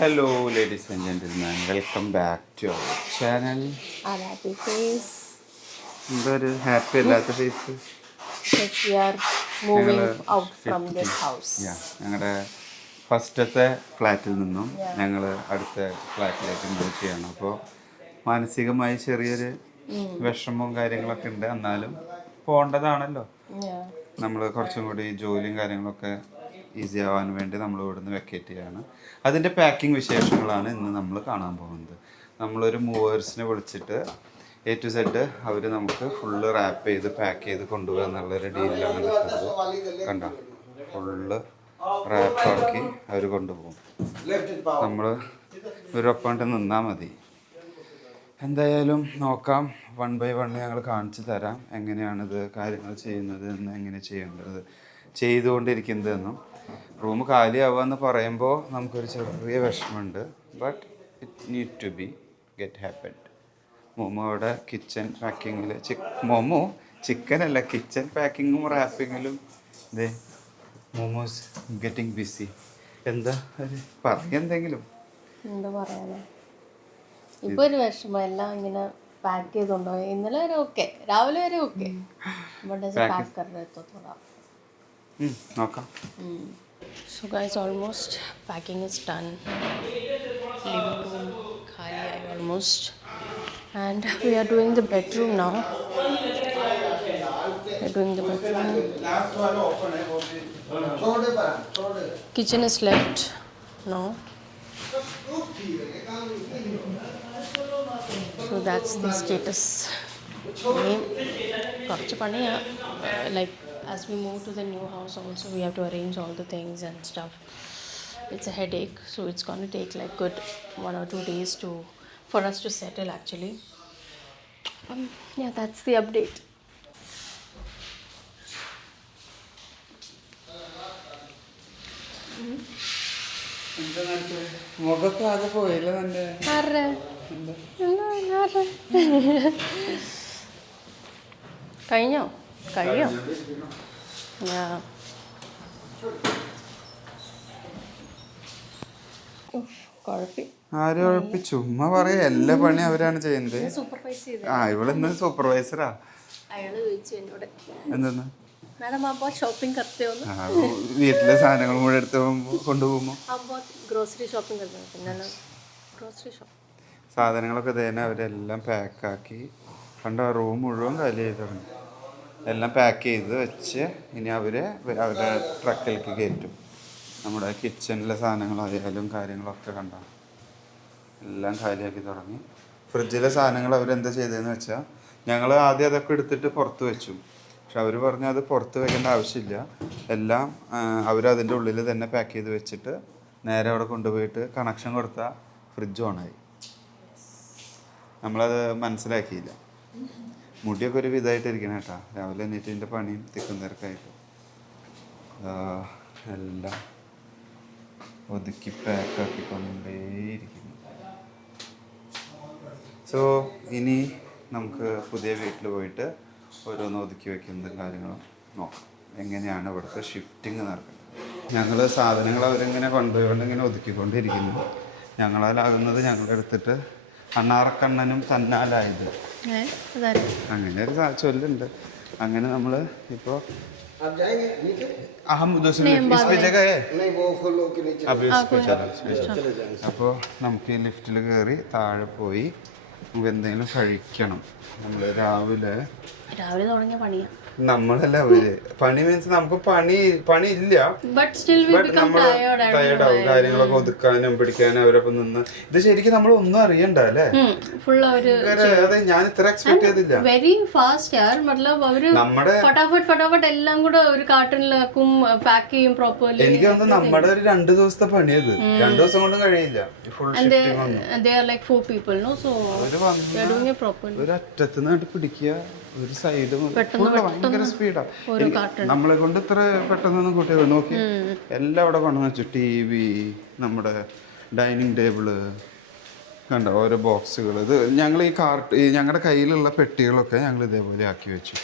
Hello, ladies and gentlemen. Welcome back to our channel. Happy face. എന്തൊരു happy അല്ലാത്ത face. Like we are moving out from this house. ഞങ്ങളുടെ ഫസ്റ്റത്തെ ഫ്ലാറ്റിൽ നിന്നും ഞങ്ങൾ അടുത്ത ഫ്ലാറ്റിലേക്ക് മൂവ് ചെയ്യണം. അപ്പോൾ മാനസികമായി ചെറിയൊരു വിഷമവും കാര്യങ്ങളൊക്കെ ഉണ്ട്. എന്നാലും പോകേണ്ടതാണല്ലോ. നമ്മൾ കുറച്ചും കൂടി ജോലിയും കാര്യങ്ങളൊക്കെ ഈസി ആവാൻ വേണ്ടി നമ്മൾ ഇവിടുന്ന് വെക്കേറ്റ് ചെയ്യാണ്. അതിൻ്റെ പാക്കിംഗ് വിശേഷങ്ങളാണ് ഇന്ന് നമ്മൾ കാണാൻ പോകുന്നത്. നമ്മളൊരു മൂവേഴ്സിനെ വിളിച്ചിട്ട് A to Z അവർ നമുക്ക് ഫുള്ള് റാപ്പ് ചെയ്ത് പാക്ക് ചെയ്ത് കൊണ്ടുപോകുക എന്നുള്ളൊരു ഡീലിലാണ് നിൽക്കുന്നത്. കണ്ടോ, ഫുള്ള് റാപ്പാക്കി അവർ കൊണ്ടുപോകും. നമ്മൾ ഇവരൊപ്പം നിന്നാൽ മതി. എന്തായാലും നോക്കാം, 1 by 1 ഞങ്ങൾ കാണിച്ചു തരാം എങ്ങനെയാണിത് കാര്യങ്ങൾ ചെയ്യുന്നത് എന്ന്, എങ്ങനെ ചെയ്യേണ്ടത് ചെയ്തുകൊണ്ടിരിക്കുന്നതെന്നും. റൂം കാലിയാവുക എന്ന് പറയുമ്പോൾ നമുക്കൊരു ചെറിയ വിഷമമുണ്ട്. But it need to be get happened. Momo അവിടെ കിച്ചൺ പാക്കിങ്ങിൽ മോമോ ചിക്കനല്ല, കിച്ചൺ പാക്കിങ്ങും റാപ്പിങ്ങിലും ഇതേ മോമോസ് ഗെറ്റിംഗ് ബിസി. എന്താ എന്തെങ്കിലും എന്താ പറയാനോ, ഇപ്പൊ ഒരു വിഷമം എല്ലാം ഇങ്ങനെ പാക്ക് ചെയ്തോണ്ടോ. ഇന്നലെ വരെ ഓക്കെ, രാവിലെ വരെ ഓക്കെ. നോക്കാം. So guys, almost packing is done. Living room khali hai almost, and we are doing the bedroom now. We are doing the bedroom. Kitchen is left now. So that's the status. Like as we move to the new house also, we have to arrange all the things and stuff. It's a headache, so it's going to take like good 1 or 2 days for us to settle actually. Yeah, that's the update. മുഖത്ത് ആകെ പോയില്ല എൻ്റെ. കഴിഞ്ഞോ? ആരും ഉഴപ്പി ചുമ്മാ പറയാ, എല്ലാ പണി അവരാണ് ചെയ്യുന്നത്. ഇവളിന്ന് സൂപ്പർവൈസറാ. എന്തെന്ന് വീട്ടിലെ സാധനങ്ങൾ കൂടെ എടുത്ത് കൊണ്ടുപോകുമ്പോ സാധനങ്ങളൊക്കെ തന്നെ അവരെല്ലാം പാക്കാക്കി. കണ്ട റൂം മുഴുവൻ കാലി ചെയ്ത് തുടങ്ങി. എല്ലാം പാക്ക് ചെയ്ത് വെച്ച് ഇനി അവരുടെ ട്രക്കിലേക്ക് കയറ്റും. നമ്മുടെ കിച്ചണിലെ സാധനങ്ങളായാലും കാര്യങ്ങളൊക്കെ കണ്ട എല്ലാം കാലിയാക്കി തുടങ്ങി. ഫ്രിഡ്ജിലെ സാധനങ്ങൾ അവരെന്താ ചെയ്തതെന്ന് വെച്ചാൽ, ഞങ്ങൾ ആദ്യം അതൊക്കെ എടുത്തിട്ട് പുറത്ത് വെച്ചു. പക്ഷെ അവർ പറഞ്ഞു അത് പുറത്ത് വെക്കേണ്ട ആവശ്യമില്ല, എല്ലാം അവരതിൻ്റെ ഉള്ളിൽ തന്നെ പാക്ക് ചെയ്ത് വെച്ചിട്ട് നേരെ അവിടെ കൊണ്ടുപോയിട്ട് കണക്ഷൻ കൊടുത്താൽ ഫ്രിഡ്ജ് ഓണായി. നമ്മളത് മനസ്സിലാക്കിയില്ല. മുടിയൊക്കെ ഒരു വിധമായിട്ടിരിക്കണം കേട്ടോ. രാവിലെ എണീറ്റിൻ്റെ പണിയും തിക്കും തിരക്കായിട്ട് എല്ലാം ഒതുക്കി പാക്കാക്കി കൊണ്ടേയിരിക്കുന്നു. സോ ഇനി നമുക്ക് പുതിയ വീട്ടിൽ പോയിട്ട് ഓരോന്ന് ഒതുക്കി വയ്ക്കുന്നതും കാര്യങ്ങളും നോക്കാം, എങ്ങനെയാണ് ഇവിടുത്തെ ഷിഫ്റ്റിങ് നടക്കുന്നത്. ഞങ്ങൾ സാധനങ്ങൾ അവരിങ്ങനെ കൊണ്ടുപോയിക്കൊണ്ട് ഇങ്ങനെ ഒതുക്കിക്കൊണ്ടിരിക്കുന്നു. ഞങ്ങളാലാകുന്നത് ഞങ്ങളെടുത്തിട്ട് അണ്ണാറക്കണ്ണനും തന്നാലായത്, അങ്ങനെ ഒരു ചൊല്ലുണ്ട്. അങ്ങനെ നമ്മൾ ഇപ്പോൾ അപ്പോൾ നമുക്ക് ഈ ലിഫ്റ്റിൽ കയറി താഴെ പോയി നമുക്ക് എന്തെങ്കിലും കഴിക്കണം. നമ്മൾ രാവിലെ തുടങ്ങിയ പണിയാ. നമ്മളല്ല അവര് പണി മീൻസ് നമുക്ക് പണി ഇല്ല, നമ്മൾ ടയർഡാവും. കാര്യങ്ങളൊക്കെ ഒതുക്കാനും പിടിക്കാനും അവരൊപ്പം നിന്ന്. ഇത് ശരിക്കും നമ്മൾ ഒന്നും അറിയണ്ട അല്ലേ? അതെ, ഞാൻ ഇത്ര എക്സ്പെക്ട് ചെയ്തില്ല. വെരി ഫാസ്റ്റ് നമ്മുടെ ഫട്ടാഫട്ട് എല്ലാം കൂടെ ഒരു കാർട്ടണിലാക്കും, പാക്ക് ചെയ്യും പ്രോപ്പർലി. എനിക്ക് തോന്നുന്നു നമ്മുടെ ഒരു 2 ദിവസത്തെ പണിയത് 2 ദിവസം കൊണ്ട് കഴിയില്ല. ഒരു അറ്റത്തുനിന്ന് പിടിക്കുക, ഒരു സൈഡ് ഭയങ്കര സ്പീഡാ. നമ്മളെ കൊണ്ട് ഇത്ര പെട്ടെന്നൊന്നും കൂട്ടി നോക്കി എല്ലാം അവിടെ കൊണ്ടുവന്ന് വെച്ചു. TV, നമ്മുടെ ഡൈനിങ് ടേബിള് കണ്ടോ, ഓരോ ബോക്സുകൾ. ഇത് ഞങ്ങൾ ഞങ്ങളുടെ കയ്യിലുള്ള പെട്ടികളൊക്കെ ഞങ്ങൾ ഇതേപോലെ ആക്കി വെച്ചു.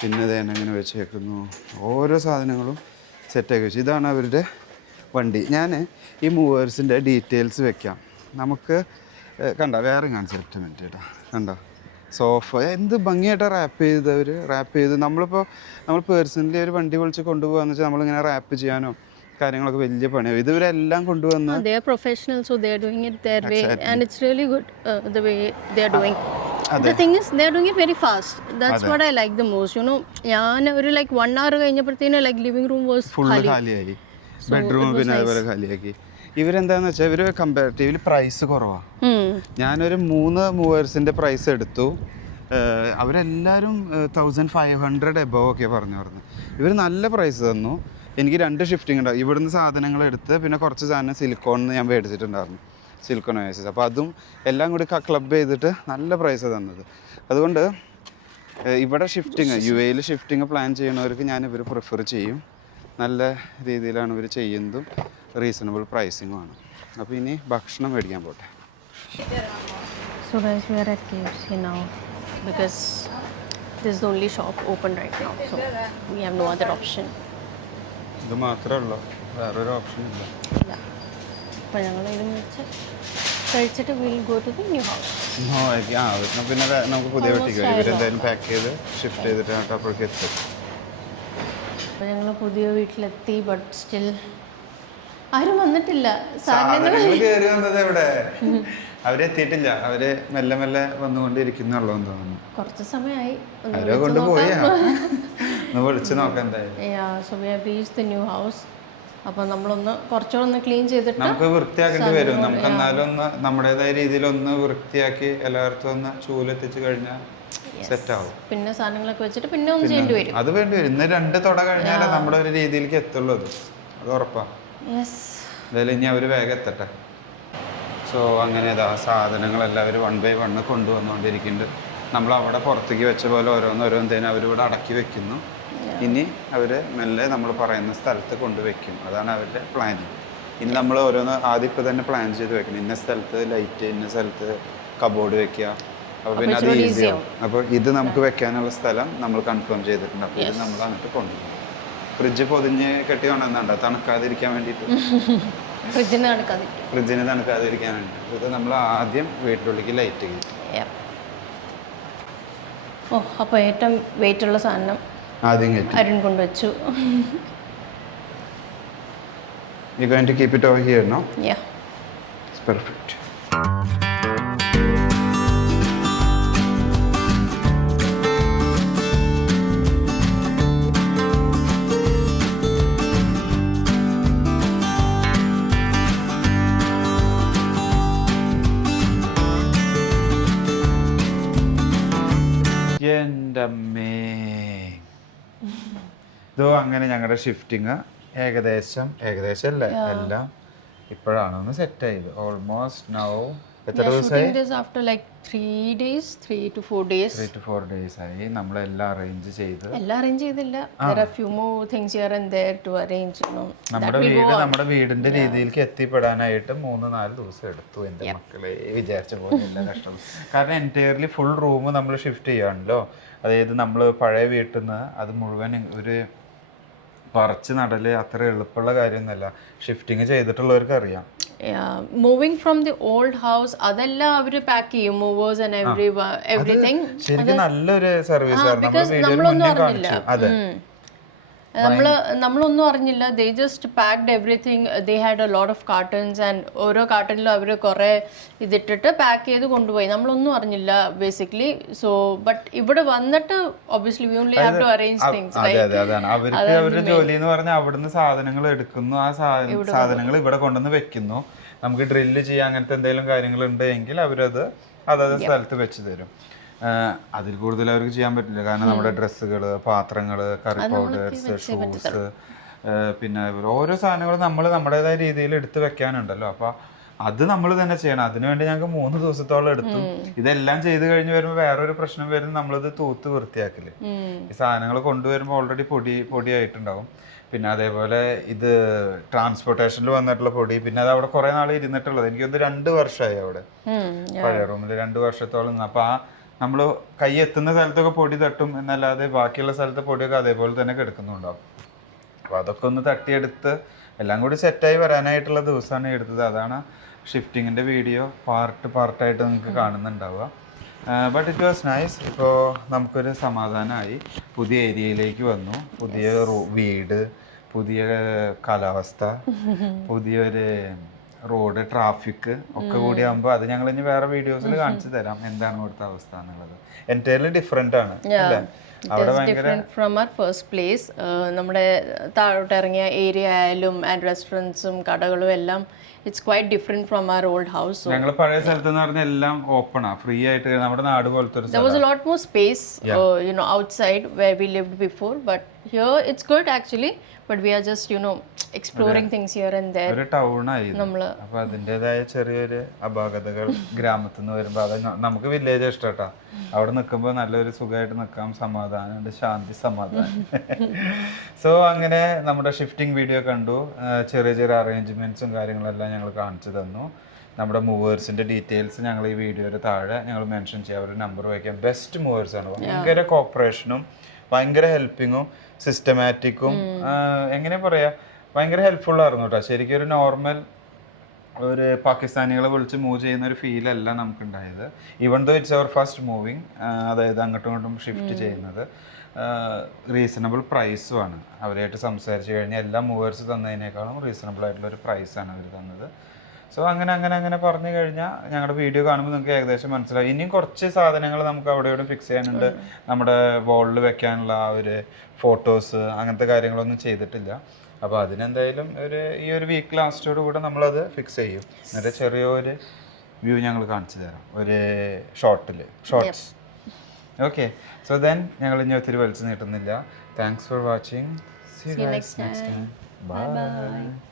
പിന്നെ ഇതേനെ ഇങ്ങനെ വെച്ചേക്കുന്നു, ഓരോ സാധനങ്ങളും സെറ്റാക്കി വെച്ചു. ഇതാണ് അവരുടെ വണ്ടി. ഞാൻ ഈ മൂവേഴ്സിൻ്റെ ഡീറ്റെയിൽസ് വെക്കാം. നമുക്ക് കണ്ട വേറെ കാണിച്ചു മിനിറ്റ് കേട്ടോ. കണ്ടോ സോഫ എന്ത് ഭംഗിയായിട്ടാണ് റാപ്പ് ചെയ്ത് നമ്മൾ പേഴ്സണലി ഒരു വണ്ടി വിളിച്ച് കൊണ്ടുപോകാന്ന് വെച്ചാൽ നമ്മളിങ്ങനെ റാപ്പ് ചെയ്യാനോ കാര്യങ്ങളൊക്കെ വലിയ പണിയാവും. ഇതുവരെല്ലാം കൊണ്ടുവന്ന് they are professionals, so they are doing it their way, and it's really good the way they are doing. The thing is they are doing it very fast. That's what I like the most, you know. ഞാൻ ഒരു like 1 hour കഴിഞ്ഞപ്പോഴത്തേനും like living room was full ഖാലിയായി, bedroom പിന്നെ അതുപോലെ ഖാലിയാക്കി. ഇവരെന്താന്ന് വെച്ചാൽ ഇവർ comparatively price കുറവാണ്. ഞാനൊരു 3 മൂവേഴ്സിൻ്റെ പ്രൈസ് എടുത്തു. അവരെല്ലാവരും 1500 എബവ് ഒക്കെ പറഞ്ഞു. ഇവർ നല്ല പ്രൈസ് തന്നു. എനിക്ക് 2 ഷിഫ്റ്റിംഗ് ഉണ്ടാവും. ഇവിടുന്ന് സാധനങ്ങൾ എടുത്ത് പിന്നെ കുറച്ച് സാധനം സിലിക്കോണിന്ന് ഞാൻ മേടിച്ചിട്ടുണ്ടായിരുന്നു, സിലിക്കോൺ ഓയസിസ്. അപ്പോൾ അതും എല്ലാം കൂടി ക്ലബ് ചെയ്തിട്ട് നല്ല പ്രൈസ് തന്നത്. അതുകൊണ്ട് ഇവിടെ ഷിഫ്റ്റിങ് UAE ഷിഫ്റ്റിങ് പ്ലാൻ ചെയ്യുന്നവർക്ക് ഞാൻ ഇവർ പ്രിഫർ ചെയ്യും. നല്ല രീതിയിലാണ് ഇവർ ചെയ്യുന്നതും റീസണബിൾ പ്രൈസിങ്ങുമാണ്. അപ്പോൾ ഇനി ഭക്ഷണം മേടിക്കാൻ പോട്ടെ. So guys, we are at KFC now because this is the only shop open right now, so we have no other option. ഇത് മാത്രമേ ഉള്ളൂ, വേറൊരു ഓപ്ഷൻ ഇല്ല. അപ്പോൾ ഞങ്ങൾ ഇത് കഴിച്ചിട്ട് will go to the new house. പിന്നെ നമുക്ക് പുതിയ വീട്ടിലേക്ക് ഇവരെന്തായാലും പാക്ക് ചെയ്ത് ഷിഫ്റ്റ് ചെയ്തിട്ട് അപ്പോഴേക്ക് എത്തും. അപ്പോൾ ഞങ്ങൾ പുതിയ വീട്ടിലെത്തി. ബട്ട് സ്റ്റിൽ ആരും വന്നിട്ടില്ല. കയറി വന്നത് എവിടെ? അവരെത്തിയിട്ടില്ല. അവര് മെല്ലെ മെല്ലെ വന്നുകൊണ്ടിരിക്കുന്നുള്ളൂ എന്ന് തോന്നുന്നു. കുറച്ച് സമയമായി. അവരെ കൊണ്ടുപോയി വിളിച്ച് നോക്കാം എന്തായാലും. So we have reached the new house. അപ്പോൾ നമ്മളൊന്ന് കുറച്ചുകൂടെ ക്ലീൻ ചെയ്തിട്ട് നമുക്ക് വൃത്തിയാക്കേണ്ടി വരും. നമുക്ക് എന്നാലും ഒന്ന് നമ്മുടേതായ രീതിയിൽ ഒന്ന് വൃത്തിയാക്കി എല്ലായിടത്തും ഒന്ന് ചൂലെത്തിച്ച് കഴിഞ്ഞാൽ സെറ്റ് ആവും. പിന്നെ സാധനങ്ങളൊക്കെ വെച്ചിട്ട് പിന്നെ ഒന്ന് ചെയ്യേണ്ടി വരും. അത് വേണ്ടി വരും. ഇന്ന് 2 തുട കഴിഞ്ഞാലേ നമ്മുടെ ഒരു രീതിയിലേക്ക് എത്തുള്ളൂ. അത് ഉറപ്പാണ്. എന്തായാലും ഇനി അവർ വേഗം എത്തട്ടെ. സോ അങ്ങനെ സാധനങ്ങളെല്ലാം അവർ 1 by 1 കൊണ്ടുവന്നുകൊണ്ടിരിക്കുന്നുണ്ട്. നമ്മൾ അവിടെ പുറത്തേക്ക് വെച്ച പോലെ ഓരോന്നേനും അവരിവിടെ അടക്കി വെക്കുന്നു. ഇനി അവർ മെല്ലെ നമ്മൾ പറയുന്ന സ്ഥലത്ത് കൊണ്ടുവയ്ക്കും. അതാണ് അവരുടെ പ്ലാനിങ്. ഇനി നമ്മൾ ഓരോന്ന് ആദ്യം ഇപ്പോൾ തന്നെ പ്ലാൻ ചെയ്ത് വെക്കണം. ഇന്ന സ്ഥലത്ത് ലൈറ്റ്, ഇന്ന സ്ഥലത്ത് കബോർഡ് വെക്കുക. അപ്പോൾ പിന്നെ അത് ഈസിയാവും. അപ്പോൾ ഇത് നമുക്ക് വെക്കാനുള്ള സ്ഥലം നമ്മൾ കൺഫേം ചെയ്തിട്ടുണ്ട്. അപ്പോൾ ഇത് നമ്മൾ അങ്ങോട്ട് കൊണ്ടുപോകും. ഫ്രിഡ്ജ് പൊതിഞ്ഞ് കെട്ടി കൊണ്ടുവന്നുണ്ടോ തണുക്കാതിരിക്കാൻ വേണ്ടിയിട്ട്. ഫ്രിഡ്ജിന് തണുക്കാതിരിക്കാൻ വേണ്ടി ഇത് നമ്മൾ ആദ്യം വീട്ടിനുള്ളിലേക്ക് ലൈറ്റ് ചെയ്യും. അപ്പോൾ ഏറ്റവും വെയിറ്റ് ഉള്ള സാധനം ആദ്യം അരുൺ കൊണ്ടുവച്ചു. You going to keep it over here, no? Yeah. It's perfect. എൻ്റെ അമ്മേ. ഇതോ അങ്ങനെ ഞങ്ങളുടെ ഷിഫ്റ്റിങ് ഏകദേശം അല്ല എല്ലാം ഇപ്പോഴാണ് ഒന്ന് സെറ്റ് ആയത്. ഓൾമോസ്റ്റ് നൗ എത്ര ദിവസമായി? 3 to 4 days. 3 to 4 days ആയി. നമ്മളെല്ലാം അറേഞ്ച് ചെയ്തില്ല. There are few more things here and there to arrange, you know. നമ്മുടെ വീടിന്റെ രീതിയിലേക്ക് എത്തിപ്പെടാനായിട്ട് 3-4 ദിവസം എടുത്തു. എൻ്റെ മക്കളെ വിചാരിച്ച പോലെ കഷ്ടം. കാരണം എൻറ്റയർലി ഫുൾ റൂം നമ്മൾ ഷിഫ്റ്റ് ചെയ്യാണല്ലോ. അതായത് നമ്മൾ പഴയ വീട്ടിൽ നിന്ന് അത് മുഴുവൻ ഒരു പറിച്ച് നടല് അത്ര എളുപ്പമുള്ള കാര്യമൊന്നുമല്ല. ഷിഫ്റ്റിങ് ചെയ്തിട്ടുള്ളവർക്ക് അറിയാം. Moving from the old house അതെല്ലാം അവർ പാക്ക് ചെയ്യും. Movers and everything. ശരിക്കും നല്ലൊരു സർവീസ് ആണ്. നമ്മളൊന്നും അറിഞ്ഞില്ല. They just packed everything. They had a lot of cartons and ഓരോ കാർട്ടണിലും അവർ കുറേ ഇതിട്ടിട്ട് പാക്ക് ചെയ്ത് കൊണ്ടുപോയി. നമ്മളൊന്നും അറിഞ്ഞില്ല ബേസിക്കലി. സോ ബട്ട് ഇവിടെ വന്നിട്ട് obviously we only have to arrange things. അതാണ് അവർക്ക് അവരുടെ ജോലി എന്ന് പറഞ്ഞാൽ അവിടുന്ന് സാധനങ്ങൾ എടുക്കുന്നു, ആ സാധനങ്ങൾ ഇവിടെ കൊണ്ടുവന്ന് വെക്കുന്നു. നമുക്ക് ഡ്രില്ല് ചെയ്യാൻ അങ്ങനത്തെ എന്തെങ്കിലും കാര്യങ്ങൾ ഉണ്ട് എങ്കിൽ അവരത് അതായത് സ്ഥലത്ത് വെച്ച് തരും. അതിൽ കൂടുതൽ അവർക്ക് ചെയ്യാൻ പറ്റില്ല. കാരണം നമ്മുടെ ഡ്രസ്സുകൾ, പാത്രങ്ങൾ, കറി പൗഡേഴ്സ്, ഷൂസ്, പിന്നെ ഓരോ സാധനങ്ങളും നമ്മൾ നമ്മുടേതായ രീതിയിൽ എടുത്ത് വെക്കാനുണ്ടല്ലോ. അപ്പോൾ അത് നമ്മൾ തന്നെ ചെയ്യണം. അതിനുവേണ്ടി ഞങ്ങൾക്ക് 3 ദിവസത്തോളം എടുത്തു. ഇതെല്ലാം ചെയ്ത് കഴിഞ്ഞ് വരുമ്പോൾ വേറൊരു പ്രശ്നം വരും. നമ്മളിത് തൂത്ത് വൃത്തിയാക്കല്. ഈ സാധനങ്ങൾ കൊണ്ടുവരുമ്പോൾ ഓൾറെഡി പൊടിയായിട്ടുണ്ടാവും. പിന്നെ അതേപോലെ ഇത് ട്രാൻസ്പോർട്ടേഷനിൽ വന്നിട്ടുള്ള പൊടി. പിന്നെ അത് അവിടെ കുറേ നാൾ ഇരുന്നിട്ടുള്ളത്. എനിക്കൊന്ന് 2 വർഷമായി അവിടെ പഴയ റൂമിൽ 2 വർഷത്തോളം നിന്ന്. അപ്പോൾ നമ്മൾ കൈ എത്തുന്ന സ്ഥലത്തൊക്കെ പൊടി തട്ടും എന്നല്ലാതെ ബാക്കിയുള്ള സ്ഥലത്തെ പൊടിയൊക്കെ അതേപോലെ തന്നെ കിടക്കുന്നുണ്ടാവും. അപ്പോൾ അതൊക്കെ ഒന്ന് തട്ടിയെടുത്ത് എല്ലാം കൂടി സെറ്റായി വരാനായിട്ടുള്ള ദിവസമാണ് എടുത്തത്. അതാണ് ഷിഫ്റ്റിങ്ങിൻ്റെ വീഡിയോ പാർട്ടായിട്ട് നിങ്ങൾക്ക് കാണുന്നുണ്ടാവുക. But it was nice. ഇപ്പോൾ നമുക്കൊരു സമാധാനമായി. പുതിയ ഏരിയയിലേക്ക് വന്നു, പുതിയ വീട്, പുതിയ കാലാവസ്ഥ, പുതിയൊരു റോഡ്, ട്രാഫിക് ഒക്കെ കൂടി ആകുമ്പോൾ അത് ഞങ്ങൾ ഇനി വേറെ വീഡിയോസിൽ കാണിച്ചു തരാം എന്താണ് ഇവിടുത്തെ അവസ്ഥ എന്നുള്ളത്. എൻറ്റയർലി ഡിഫറെൻ്റ് ആണ് അല്ലേ? അവിടെ ഭയങ്കര ഫ്രം അവർ ഫസ്റ്റ് പ്ലേസ്. നമ്മുടെ താഴോട്ട് ഇറങ്ങിയ ഏരിയ ആയാലും ആൻഡ് റെസ്റ്റോറൻറ്റ്സും കടകളും എല്ലാം it's quite different from our old house. ഞങ്ങൾ പഴയ സ്ഥലത്ത് എന്ന് പറഞ്ഞാൽ എല്ലാം ഓപ്പണാ, ഫ്രീ ആയിട്ട് നമ്മുടെ നാട് പോലത്തെ ഒരു There was a lot more space, outside where we lived before, but here it's good actually. But we are just, exploring things here and there. ഒരു ടൗണായി. അപ്പൊ അതിൻ്റെതായ ചെറിയൊരു അപാകതകൾ ഗ്രാമത്തിൽ നിന്ന് വരുമ്പോൾ അത് നമുക്ക് വില്ലേജ് ഇഷ്ടട്ടാ. അവിടെ നിൽക്കുമ്പോൾ നല്ലൊരു സുഖമായിട്ട് നിൽക്കാം, സമാധാനമുണ്ട്, ശാന്തി, സമാധാനം. സോ അങ്ങനെ നമ്മുടെ ഷിഫ്റ്റിംഗ് വീഡിയോ കണ്ടു. ചെറിയ ചെറിയ അറേഞ്ച്മെന്റ്സും കാര്യങ്ങളെല്ലാം ഞങ്ങൾ കാണിച്ചു തന്നു. നമ്മുടെ മൂവേഴ്സിൻ്റെ ഡീറ്റെയിൽസ് ഞങ്ങൾ ഈ വീഡിയോയുടെ താഴെ ഞങ്ങൾ മെൻഷൻ ചെയ്യാം. ഒരു നമ്പർ വയ്ക്കാം. ബെസ്റ്റ് മൂവേഴ്സാണ്. ഭയങ്കര കോപ്പറേഷനും ഭയങ്കര ഹെൽപ്പിങ്ങും സിസ്റ്റമാറ്റിക്കും എങ്ങനെ പറയാ, ഭയങ്കര ഹെൽപ്ഫുള്ളായിരുന്നു കേട്ടോ. ശരിക്കും ഒരു നോർമൽ ഒരു പാകിസ്ഥാനികളെ വിളിച്ച് മൂവ് ചെയ്യുന്ന ഒരു ഫീലല്ല നമുക്കുണ്ടായത്. Even though it's our first moving, അതായത് അങ്ങോട്ടും ഇങ്ങോട്ടും ഷിഫ്റ്റ് ചെയ്യുന്നത്. റീസണബിൾ പ്രൈസുമാണ്. അവരായിട്ട് സംസാരിച്ച് കഴിഞ്ഞാൽ എല്ലാ മൂവേഴ്സ് തന്നതിനേക്കാളും റീസണബിൾ ആയിട്ടുള്ള ഒരു പ്രൈസാണ് അവർ തന്നത്. സോ അങ്ങനെ പറഞ്ഞു കഴിഞ്ഞാൽ ഞങ്ങളുടെ വീഡിയോ കാണുമ്പോൾ നിങ്ങൾക്ക് ഏകദേശം മനസ്സിലാവും. ഇനിയും കുറച്ച് സാധനങ്ങൾ നമുക്ക് അവിടെ ഇവിടെ ഫിക്സ് ചെയ്യാനുണ്ട്. നമ്മുടെ വോളിൽ വെക്കാനുള്ള ആ ഒരു ഫോട്ടോസ് അങ്ങനത്തെ കാര്യങ്ങളൊന്നും ചെയ്തിട്ടില്ല. അപ്പോൾ അതിനെന്തായാലും ഈ ഒരു വീക്ക് ലാസ്റ്റോട് കൂടെ നമ്മളത് ഫിക്സ് ചെയ്യും. എന്നിട്ട് ചെറിയൊരു വ്യൂ ഞങ്ങൾ കാണിച്ചു തരാം ഒരു ഷോർട്ട്സ്. ഓക്കെ, സോ ദെൻ ഞങ്ങൾ ഇനി ഒത്തിരി വലിച്ചു നീട്ടുന്നില്ല. Thanks for watching. See you next time. Bye.